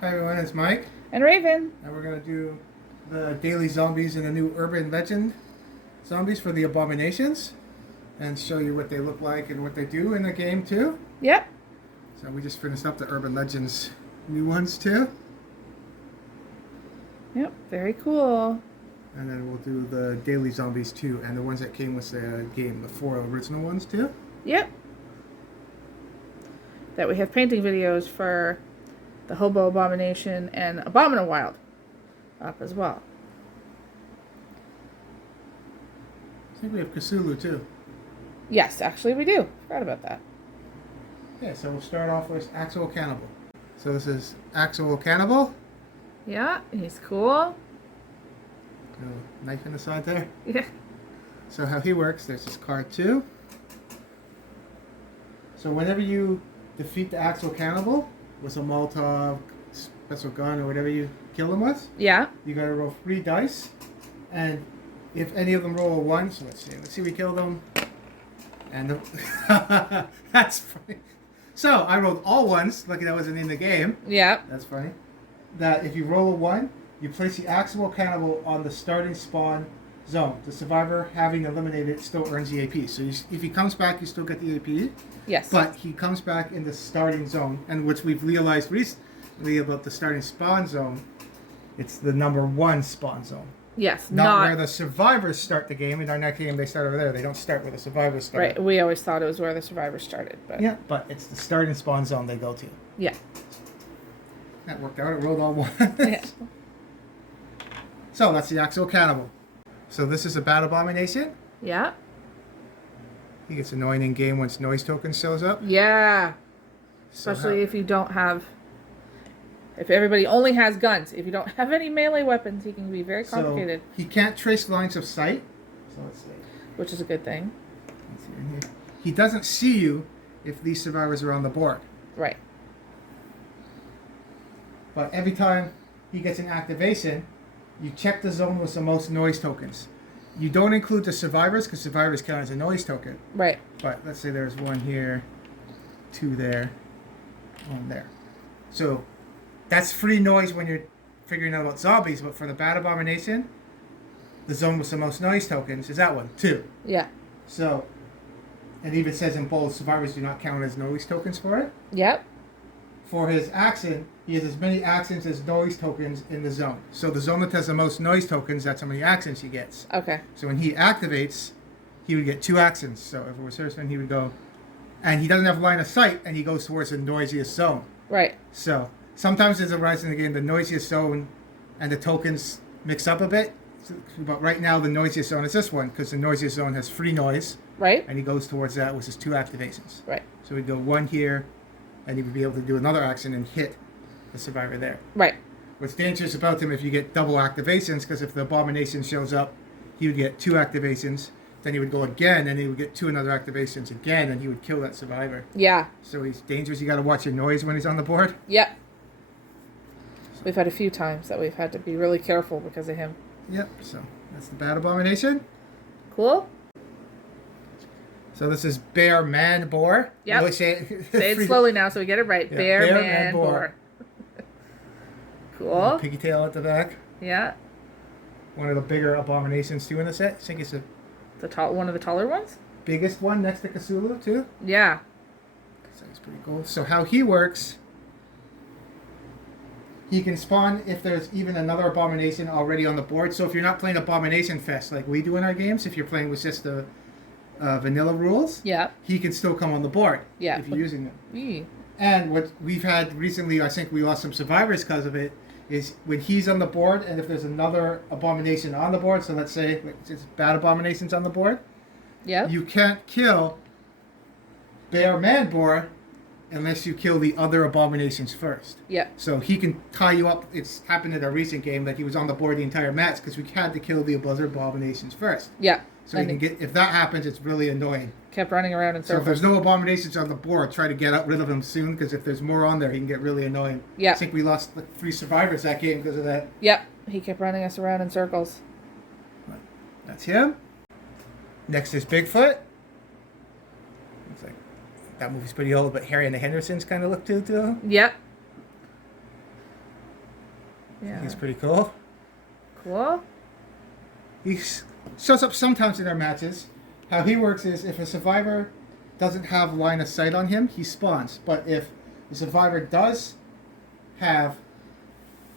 Hi everyone, it's Mike, And Ravin. and we're going to do the daily zombies and the new urban legend zombies for the Abominations, and show you what they look like and what they do in the game too. Yep. So we just finished up the urban legends new ones too, Yep. Very cool. and then we'll do the daily zombies too, and the ones that came with the game, the 4 original ones too. Yep. That we have painting videos for the Hobaabomination and Abominawild up as well. I think we have Cthulhu too. Yes, actually we do. Forgot about that. Yeah, so we'll start off with Actual Cannibal. So this is Actual Cannibal. Yeah, he's cool. Little knife in the side there. Yeah. So how he works, there's this card too. So whenever you defeat the actual cannibal with a Molotov, special gun, or whatever you kill him with, Yeah. you gotta roll 3 dice, and if any of them roll a 1, so let's see, we killed them, and that's funny. So I rolled all 1s, lucky that wasn't in the game. Yeah. That's funny. That if you roll a 1, you place the actual cannibal on the starting spawn zone. The survivor, having eliminated, still earns the AP. So if he comes back, you still get the AP. Yes. But he comes back in the starting zone, and which we've realized recently about the starting spawn zone, it's the number 1 spawn zone. Yes. Not where the survivors start the game. In our next game, they start over there. They don't start where the survivors start. Right. We always thought it was where the survivors started, but Yeah, but it's the starting spawn zone they go to. yeah. That worked out. It rolled all 1. Yeah. So that's the actual cannibal. So this is a Batabomination. Yeah. He gets annoying in game once noise token shows up. Yeah. So Especially if you don't have, if everybody only has guns. If you don't have any melee weapons, he can be very complicated. So he can't trace lines of sight. So let's see. Which is a good thing. Let's see in here. He doesn't see you if these survivors are on the board. Right. But every time he gets an activation, you check the zone with the most noise tokens. You don't include the survivors because survivors count as a noise token. Right. But let's say there's 1 here, 2 there, 1 there. So that's free noise when you're figuring out about zombies. But for the Batabomination, the zone with the most noise tokens is that one, 2. Yeah. So it even says in bold, survivors do not count as noise tokens for it. Yep. For his action, he has as many actions as noise tokens in the zone. So the zone that has the most noise tokens, that's how many actions he gets. Okay. So when he activates, he would get 2 actions. So if it was Hirschman, he would go, and he doesn't have line of sight, and he goes towards the noisiest zone. Right. So sometimes there's a rise in the game, the noisiest zone and the tokens mix up a bit. But right now, the noisiest zone is this one, because the noisiest zone has free noise, Right. and he goes towards that with his 2 activations. Right. So he'd go 1 here, and he would be able to do another action and hit the survivor there. Right. What's dangerous about him if you get double activations, because if the Abomination shows up, he would get 2 activations, then he would go again, and he would get 2 another activations again, and he would kill that survivor. Yeah. So he's dangerous. You got to watch your noise when he's on the board. Yep. We've had a few times that we've had to be really careful because of him. Yep. So that's the Bad Abomination. Cool. So this is Bearmanboar. Yep. Really say it, Say it slowly now so we get it right. Yeah, Bearmanboar. Cool. Piggy tail at the back. Yeah. One of the bigger Abominations too in the set. I think it's the One of the taller ones? biggest one next to Cthulhu too. Yeah. So it's pretty cool. So how he works, he can spawn if there's even another Abomination already on the board. So if you're not playing Abomination Fest like we do in our games, if you're playing with just the vanilla rules, Yeah. he can still come on the board Yeah. if you're using them. Eee. And what we've had recently, I think we lost some survivors because of it, is when he's on the board and if there's another Abomination on the board, so let's say it's Bad Abominations on the board, Yep. you can't kill Bearmanboar unless you kill the other Abominations first. Yep. So he can tie you up. It's happened in a recent game that he was on the board the entire match because we had to kill the other Abominations first. Yeah. So you can get, if that happens, it's really annoying. Kept running around in So if circles. there's no Abominations on the board, try to get rid of them soon because if there's more on there, he can get really annoying. Yeah. I think we lost like 3 survivors that game because of that. Yep. He kept running us around in circles. But that's him. Next is Bigfoot. It's like that movie's pretty old, but Harry and the Hendersons kind of look too. Yep. Yeah. He's pretty cool. Cool. He shows up sometimes in our matches. How he works is if a survivor doesn't have line of sight on him, he spawns. But if the survivor does have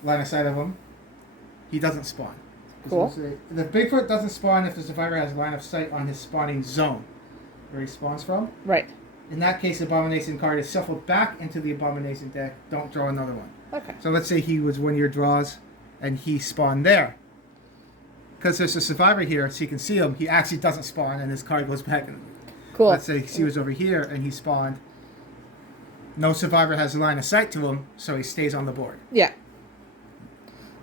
line of sight of him, he doesn't spawn. Cool. So the Bigfoot doesn't spawn if the survivor has line of sight on his spawning zone, where he spawns from. Right. In that case, the Abomination card is shuffled back into the Abomination deck. Don't draw another one. Okay. So let's say he was one of your draws, and he spawned there. Because there's a survivor here, so you can see him. He actually doesn't spawn, and his card goes back. Cool. Let's say he was over here, and he spawned. No survivor has a line of sight to him, so he stays on the board. Yeah.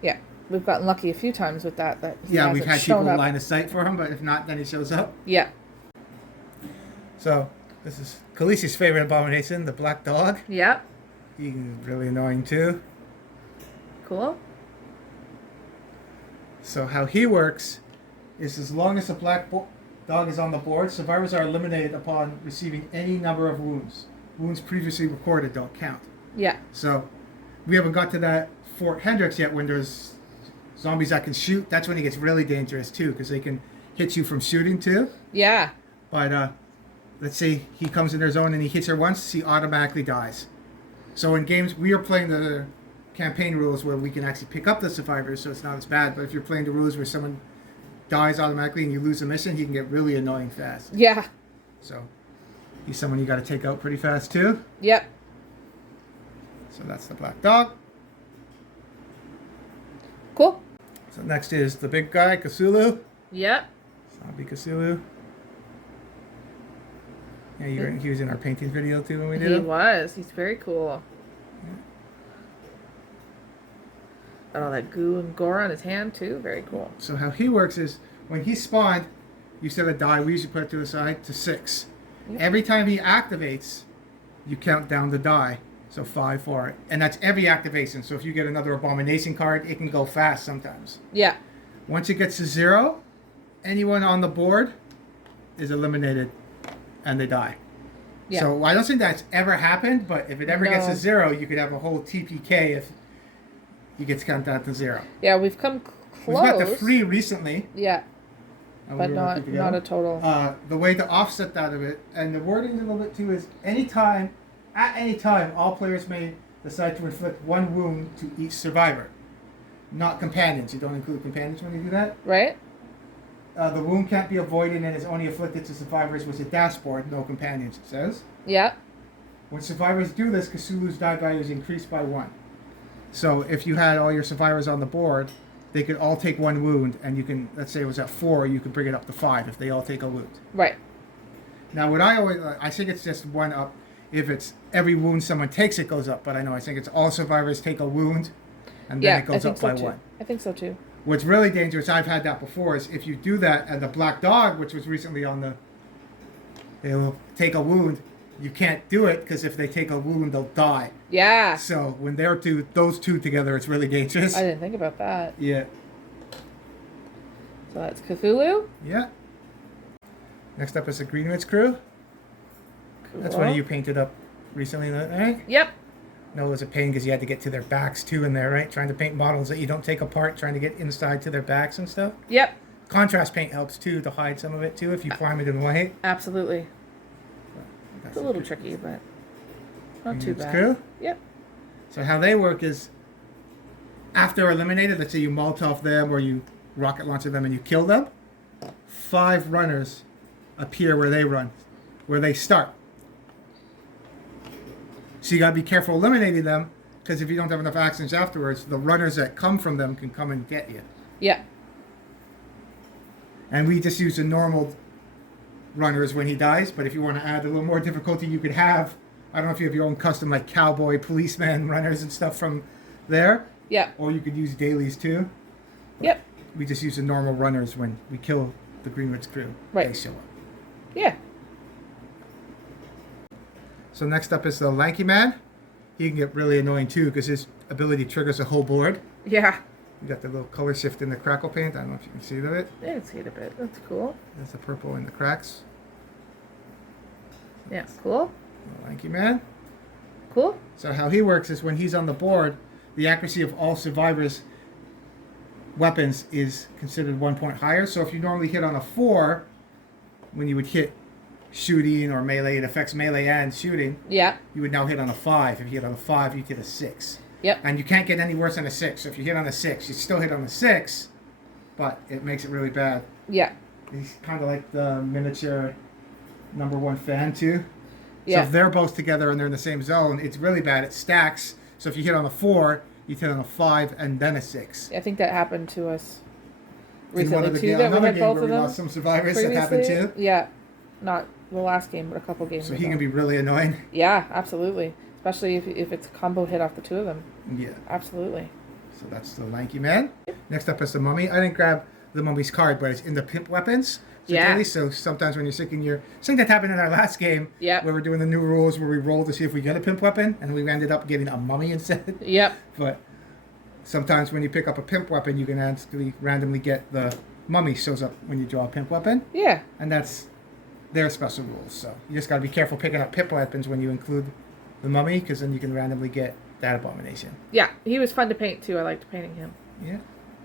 Yeah. We've gotten lucky a few times with that. Yeah, we've had people up. line of sight for him, but if not, then he shows up. Yeah. So this is Khaleesi's favorite abomination, the black dog. Yeah. He's really annoying too. Cool. So how he works is as long as the black dog is on the board, survivors are eliminated upon receiving any number of wounds. Wounds previously recorded don't count. Yeah. So we haven't got to that Fort Hendricks yet when there's zombies that can shoot. That's when it gets really dangerous too, because they can hit you from shooting too. Yeah. But let's say he comes in their zone and he hits her once, he automatically dies. So in games, we are playing the campaign rules where we can actually pick up the survivors, so it's not as bad. But if you're playing the rules where someone dies automatically and you lose a mission, he can get really annoying fast. Yeah. So he's someone you got to take out pretty fast too. Yep. So that's the black dog. Cool. So next is the big guy, Cthulhu. Yep. Zombie Cthulhu. Yeah, he was in our painting video too when we did He it. was. He's very cool. Got all that goo and gore on his hand too. Very cool. So how he works is when he spawned, you set a die. We usually put it to the side to 6. Yep. Every time he activates, you count down the die. So 5, 4, and that's every activation. So if you get another Abomination card, it can go fast sometimes. Yeah. Once it gets to 0, anyone on the board is eliminated, and they die. Yeah. So I don't think that's ever happened, but if it ever gets No. to 0, you could have a whole TPK if you get to count down to 0. Yeah, we've come close. We've got the 3 recently. Yeah. and But we were not working together. a total. The way to offset that of it, and the wording a little bit too, is at any time, all players may decide to inflict 1 wound to each survivor. Not companions. You don't include companions when you do that. Right? The wound can't be avoided and is only inflicted to survivors with a dashboard, no companions, it says. Yeah. When survivors do this, Cthulhu's die value is increased by 1. So if you had all your survivors on the board, they could all take 1 wound, and you can, let's say it was at 4, you could bring it up to 5 if they all take a wound. Right. Now, I think it's just 1 up. If it's every wound someone takes, it goes up. But I think it's all survivors take a wound, and then Yeah, it goes I up think so by too. 1. I think so too. What's really dangerous, I've had that before, is if you do that, and the black dog, which was recently they will take a wound. You can't do it because if they take a wound, they'll die. Yeah. So when those two together, it's really dangerous. I didn't think about that. Yeah. So that's Cthulhu. Yeah. Next up is the Greenwich crew. Cool. That's one you painted up recently, right? Yep. No, it was a pain because you had to get to their backs too in there, right? Trying to paint models that you don't take apart, trying to get inside to their backs and stuff. Yep. Contrast paint helps too to hide some of it too if you prime it in white. Absolutely. That's It's a little tricky, but not too Greenwich bad. crew. Yep. So how they work is after they're eliminated, let's say you Molotov them or you rocket launcher them and you kill them, 5 runners appear where they start. So you gotta be careful eliminating them, because if you don't have enough actions afterwards, the runners that come from them can come and get you. Yeah. And we just use the normal runners when he dies, but if you want to add a little more difficulty, you could have, I don't know if you have your own custom like cowboy, policeman runners and stuff from there, Yeah. or you could use dailies too. Yep. We just use the normal runners when we kill the Greenwich crew. Right. They show up. Yeah. So next up is the Lankyman. He can get really annoying too because his ability triggers a whole board. Yeah. You got the little color shift in the crackle paint. I don't know if you can see that. I can see it a bit. That's cool. There's the purple in the cracks. Yeah. Cool. The Lankyman. Cool. So how he works is when he's on the board, the accuracy of all survivors weapons is considered 1 point higher. So if you normally hit on a 4, when you would hit shooting or melee, it affects melee and shooting. Yeah. You would now hit on a 5. If you hit on a 5, you'd hit a 6. Yep. And you can't get any worse than a 6. So if you hit on a 6, you still hit on a 6, but it makes it really bad. Yeah. He's kind of like the miniature number 1 fan too. Yeah. So if they're both together and they're in the same zone, it's really bad. It stacks. So if you hit on a 4, you hit on a 5 and then a 6. I think that happened to us In one recently of the too. game, That we another had game both where of we them. lost some survivors that happened too. Yeah. Not the last game, but a couple games So ago. he can be really annoying. Yeah, absolutely. Especially if it's a combo hit off the 2 of them. Yeah. Absolutely. So that's the Lankyman. Next up is the Mummy. I didn't grab the Mummy's card, but it's in the pimp weapons. Yeah. So sometimes when you're sinking your... I think that happened in our last game. Yep. Where we're doing the new rules where we rolled to see if we get a pimp weapon, and we ended up getting a mummy instead. Yep. But sometimes when you pick up a pimp weapon, you can actually randomly get the mummy shows up when you draw a pimp weapon. Yeah. And that's their special rules. So you just got to be careful picking up pimp weapons when you include the mummy, because then you can randomly get that abomination. Yeah. He was fun to paint too. I liked painting him. Yeah.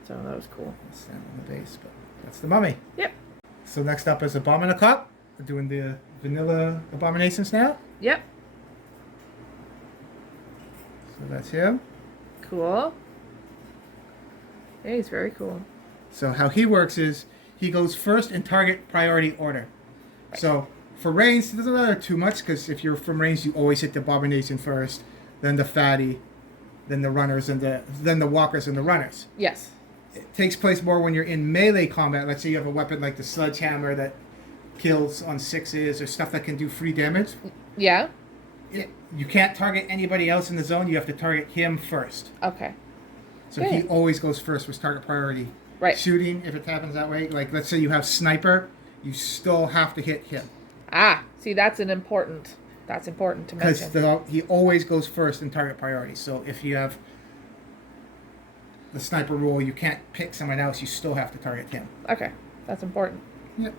So that was cool. That's down on the base, but that's the mummy. Yep. So next up is Abominacop. We're doing the vanilla abominations now. Yep. So that's him. Cool. Yeah, he's very cool. So how he works is he goes first in target priority order. So for range, it doesn't matter too much, because if you're from range, you always hit the abomination first, then the fatty, then the runners, and then the walkers and the runners. Yes. It takes place more when you're in melee combat. Let's say you have a weapon like the sledgehammer that kills on 6s, or stuff that can do free damage. Yeah. You can't target anybody else in the zone. You have to target him first. Okay. So he always goes first with target priority. Right. Shooting, if it happens that way, like let's say you have sniper, you still have to hit him. Ah, see, that's important to mention. Because he always goes first in target priority. So if you have the sniper rule, you can't pick someone else. You still have to target him. Okay, that's important. Yep.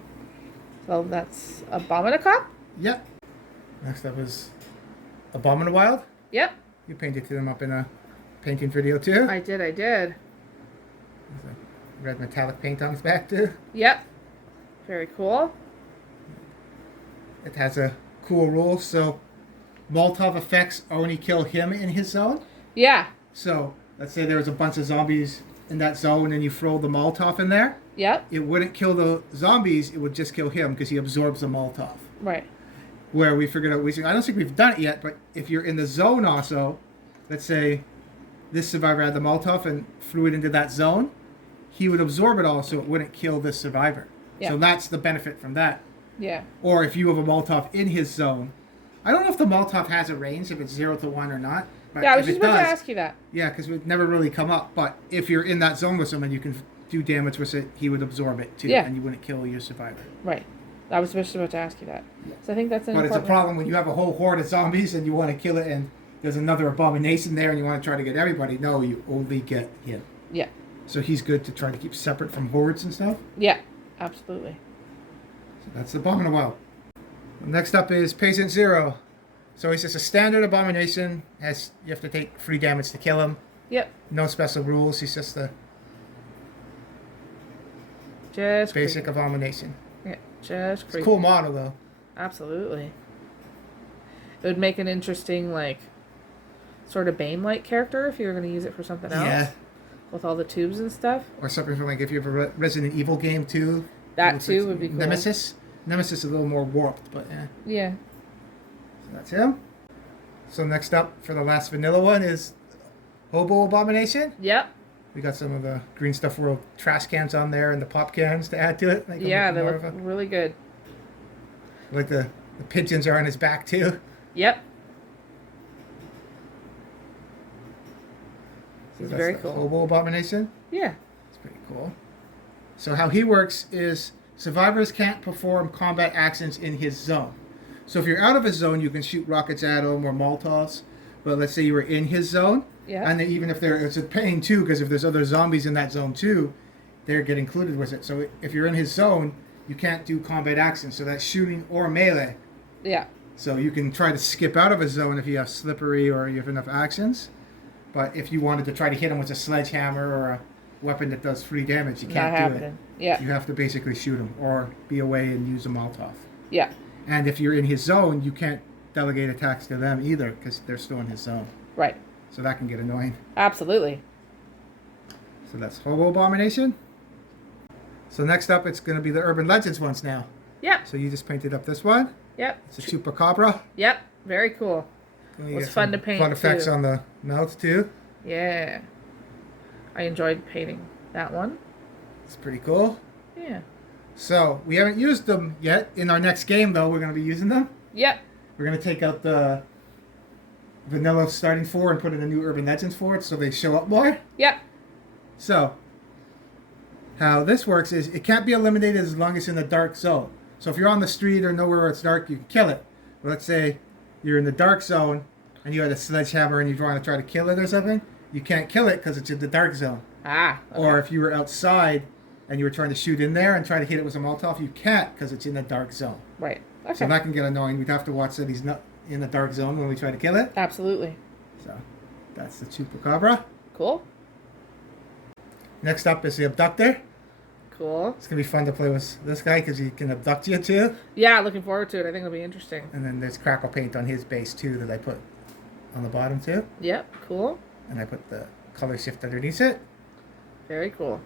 So that's Abominacop? Yep. Next up is Abominawild. Yep. You painted them up in a painting video too. I did. There's a red metallic paint on his back too. Yep. Very cool. It has a cool rule. So Molotov effects only kill him in his zone. Yeah. So let's say there was a bunch of zombies in that zone and you throw the Molotov in there. Yep. It wouldn't kill the zombies. It would just kill him because he absorbs the Molotov. Right. Where we figured out, I don't think we've done it yet, but if you're in the zone also, let's say this survivor had the Molotov and threw it into that zone, he would absorb it all so it wouldn't kill this survivor. Yeah. So that's the benefit from that. Yeah. Or if you have a Molotov in his zone, I don't know if the Molotov has a range, if it's 0 to 1 or not. But Yeah, I was if just it about to does, ask you that. yeah, because it would never really come up. But if you're in that zone with someone, you can do damage with it. He would absorb it too, Yeah. and you wouldn't kill your survivor. Right. I was just about to ask you that. So I think that's an But it's a important... problem when you have a whole horde of zombies and you want to kill it, and there's another abomination there, and you want to try to get everybody. No, you only get him. Yeah. So he's good to try to keep separate from hordes and stuff. Yeah. Absolutely. So that's the Abominawild. Next up is Patient Zero. So he's just a standard abomination. You have to take 3 damage to kill him. Yep. No special rules. He's just a Just basic creepy. abomination. Yeah. Just It's creepy. a cool model though. Absolutely. It would make an interesting, like, sort of Bane-like character if you were going to use it for something else. Yeah. With all the tubes and stuff. Or something from like if you have a Resident Evil game too. That too would be cool. Nemesis. Nemesis is a little more warped, but yeah. Yeah. So that's him. So next up for the last vanilla one is Hobaabomination. Yep. We got some of the Green Stuff World trash cans on there and the pop cans to add to it. Make them Yeah, look they more look of a- really good. like the pigeons are on his back too. Yep. So He's that's very the cool. Hobaabomination. Yeah. It's pretty cool. So how he works is survivors can't perform combat actions in his zone. So if you're out of his zone, you can shoot rockets at him or Molotovs. But let's say you were in his zone, Yeah. and then even if it's a pain too, because if there's other zombies in that zone too, they get included with it. So if you're in his zone, you can't do combat actions. So that's shooting or melee. Yeah. So you can try to skip out of his zone if you have slippery or you have enough actions. But if you wanted to try to hit him with a sledgehammer or a weapon that does 3 damage. You Not can't do happening. it. Yeah. You have to basically shoot him or be away and use a Molotov. Yeah. And if you're in his zone, you can't delegate attacks to them either because they're still in his zone. Right. So that can get annoying. Absolutely. So that's Hobaabomination. So next up, it's going to be the Urban Legends ones now. Yep. So you just painted up this one. Yep. It's a Chupacabra. Yep. Very cool. You Was get fun some to paint, Fun effects too. on the mouth too. Yeah. I enjoyed painting that one. It's pretty cool. Yeah. So we haven't used them yet. In our next game, though, we're going to be using them. Yep. We're going to take out the vanilla starting 4 and put in the new Urban Legends for it so they show up more. Yep. So how this works is it can't be eliminated as long as it's in the dark zone. So if you're on the street or nowhere where it's dark, you can kill it. But let's say you're in the dark zone and you had a sledgehammer and you want to try to kill it or something, you can't kill it because it's in the dark zone. Ah. Okay. Or if you were outside and you were trying to shoot in there and try to hit it with a Molotov, you can't because it's in the dark zone. Right. Okay. So that can get annoying. We'd have to watch that he's not in the dark zone when we try to kill it. Absolutely. So that's the Chupacabra. Cool. Next up is the Abouctor. Cool. It's going to be fun to play with this guy because he can abduct you too. Yeah, looking forward to it. I think it'll be interesting. And then there's crackle paint on his base too that I put on the bottom too. Yep. Cool. And I put the color shift underneath it. Very cool.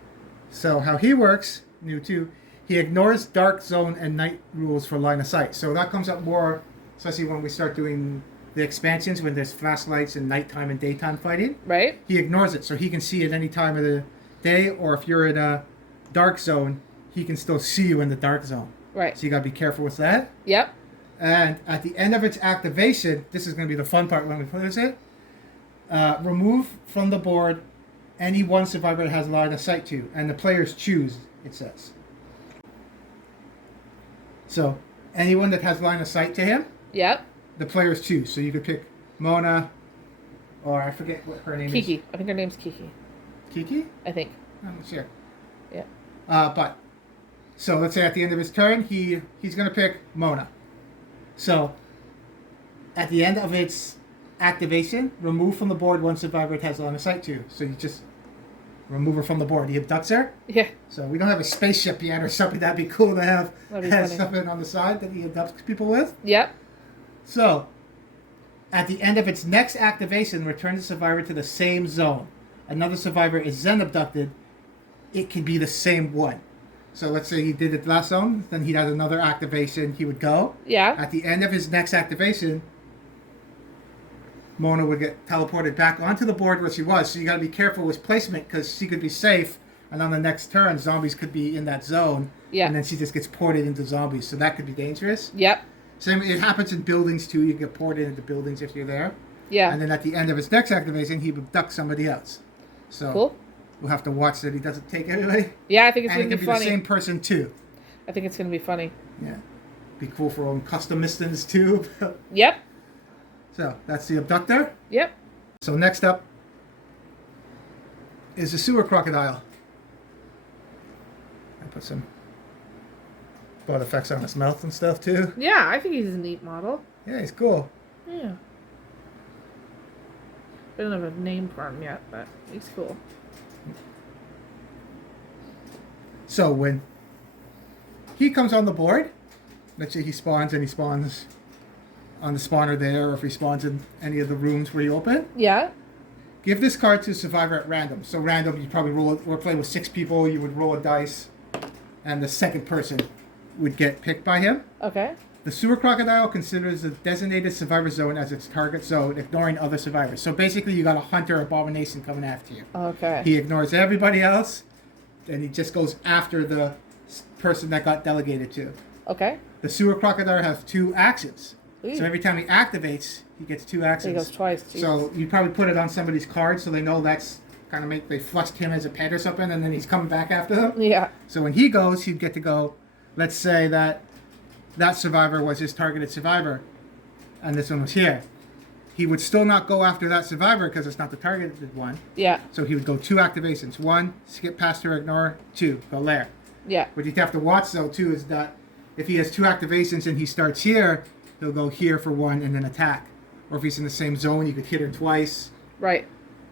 So how he works, new too, he ignores dark zone and night rules for line of sight. So that comes up more, especially when we start doing the expansions when there's flashlights and nighttime and daytime fighting. Right? He ignores it, so he can see at any time of the day, or if you're in a dark zone, he can still see you in the dark zone. Right. So you gotta be careful with that. Yep. And at the end of its activation, this is gonna be the fun part when we play with it. Remove from the board any one survivor that has line of sight to, and the players choose, it says. So anyone that has line of sight to him, Yep. the players choose. So you could pick Mona, or I forget what her name Kiki. is. I think her name's Kiki. Kiki? I think. I'm not sure. Yeah. But so let's say at the end of his turn, he's gonna pick Mona. So at the end of its activation, remove from the board one survivor it has line of sight to. So you just remove her from the board. He abducts her. Yeah. So we don't have a spaceship yet or something. That'd be cool to have That'd be funny. something on the side that he abducts people with. Yep. So at the end of its next activation, return the survivor to the same zone. Another survivor is then abducted. It can be the same one. So let's say he did it last zone, then he'd have another activation, he would go. Yeah. At the end of his next activation, Mona would get teleported back onto the board where she was. So you gotta be careful with placement because she could be safe, and on the next turn, zombies could be in that zone. Yeah. And then she just gets ported into zombies, so that could be dangerous. Yep. Same, it happens in buildings too. You get ported into buildings if you're there. Yeah. And then at the end of his next activation, he abducts somebody else. So Cool. we'll have to watch that he doesn't take anybody. Yeah, I think it's And it gonna can be be the funny. same person too. I think it's gonna be funny. Yeah. Be cool for own custom mistons too. Yep. So that's the abductor. Yep. So next up is the sewer crocodile. I put some blood effects on his mouth and stuff too. Yeah, I think he's a neat model. Yeah, he's cool. Yeah. I don't have a name for him yet, but he's cool. So when he comes on the board, let's say he spawns and he spawns on the spawner there, or if he spawns in any of the rooms where you open, Yeah. give this card to a survivor at random. So random, you probably we're playing with 6 people, you would roll a dice, and the second person would get picked by him. Okay. The sewer crocodile considers the designated survivor zone as its target zone, ignoring other survivors. So basically, you got a hunter abomination coming after you. Okay. He ignores everybody else, and he just goes after the person that got delegated to. Okay. The sewer crocodile has 2 actions. Ooh. So every time he activates, he gets 2 So actions. he goes twice. Jeez. So you probably put it on somebody's card so they know that's kind of they flushed him as a pet or something, and then he's coming back after them. Yeah. So when he goes, he'd get to go. Let's say that survivor was his targeted survivor, and this one was here. He would still not go after that survivor because it's not the targeted one. Yeah. So he would go 2 activations. 1, skip past her, ignore. 2, go there. Yeah. What you have to watch though too is that if he has 2 activations and he starts here, he'll go here for 1 and then attack. Or if he's in the same zone, you could hit her twice. Right.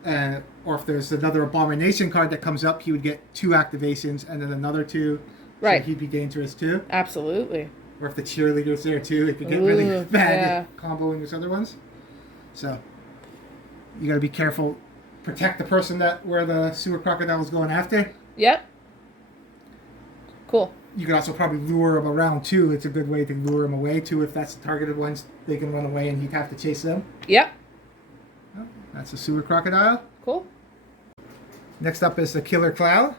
or if there's another Abomination card that comes up, he would get 2 activations and then another 2. Right. So he'd be dangerous too. Absolutely. Or if the cheerleader's there too, it could get Ooh, really bad yeah. at comboing with other ones. So you got to be careful. Protect the person where the sewer crocodile is going after. Yep. Cool. You could also probably lure him around too. It's a good way to lure him away too. If that's the targeted ones, they can run away and he'd have to chase them. Yep. Oh, that's a sewer crocodile. Cool. Next up is the killer clown.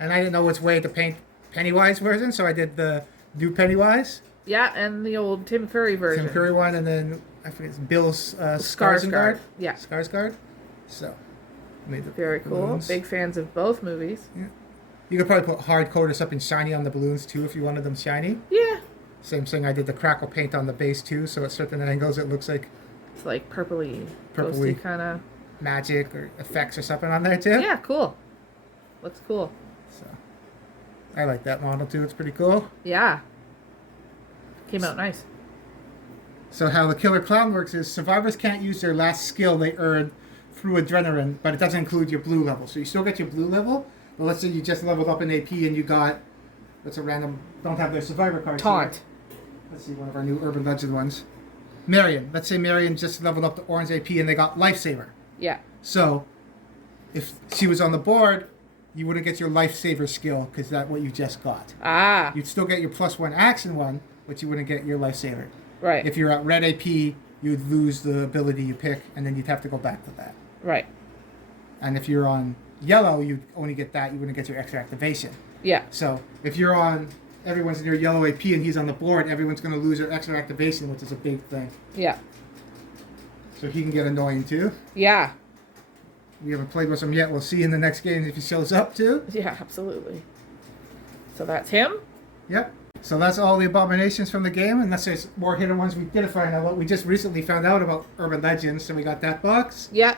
And I didn't know which way to paint Pennywise version, so I did the new Pennywise. Yeah, and the old Tim Curry version. Tim Curry one, and then I forget it's Bill's Skarsgård. Yeah. Skarsgård. So, made the Very cool. balloons. Big fans of both movies. Yeah. You could probably put hard coat or something shiny on the balloons too if you wanted them shiny. Yeah. Same thing. I did the crackle paint on the base too, so at certain angles it looks like It's like purpley Purpley. ghosty kind of. magic or effects or something on there too. Yeah, cool. Looks cool. So, I like that model too. It's pretty cool. Yeah. Came out nice. So how the killer clown works is survivors can't use their last skill they earned through adrenaline, but it doesn't include your blue level. So you still get your blue level, but let's say you just leveled up in AP and you got, what's a random, don't have their survivor card. Taunt. Let's see, one of our new Urban Legend ones. Marion. Let's say Marion just leveled up to orange AP and they got Lifesaver. Yeah. So if she was on the board, you wouldn't get your Lifesaver skill because that's what you just got. Ah. You'd still get your +1 action one, but you wouldn't get your Lifesaver. Right. If you're at red AP, you'd lose the ability you pick, and then you'd have to go back to that. Right. And if you're on yellow, you'd only get that. You wouldn't get your extra activation. Yeah. So if you're on, everyone's in your yellow AP and he's on the board, everyone's going to lose their extra activation, which is a big thing. Yeah. So he can get annoying too. Yeah. We haven't played with him yet. We'll see in the next game if he shows up too. Yeah, absolutely. So that's him? Yep. So that's all the Abominations from the game, unless there's more hidden ones we did find out. We just recently found out about Urban Legends, so we got that box. Yeah.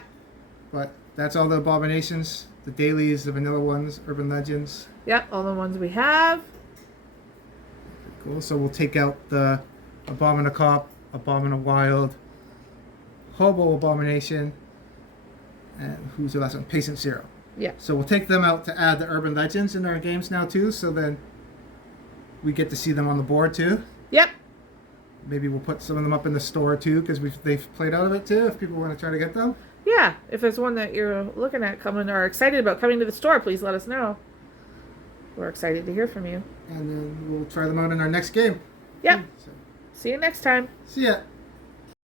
But that's all the Abominations, the dailies, the vanilla ones, Urban Legends. Yep, all the ones we have. Cool. So we'll take out the Abominacop, Abominawild, Hobaabomination, and who's the last one? Patient Zero. Yeah. So we'll take them out to add the Urban Legends in our games now too, so then we get to see them on the board too. Yep. Maybe we'll put some of them up in the store too, because they've played out of it too, if people want to try to get them. Yeah. If there's one that you're looking at coming or excited about coming to the store, please let us know. We're excited to hear from you. And then we'll try them out in our next game. Yep. So, See you next time. see ya.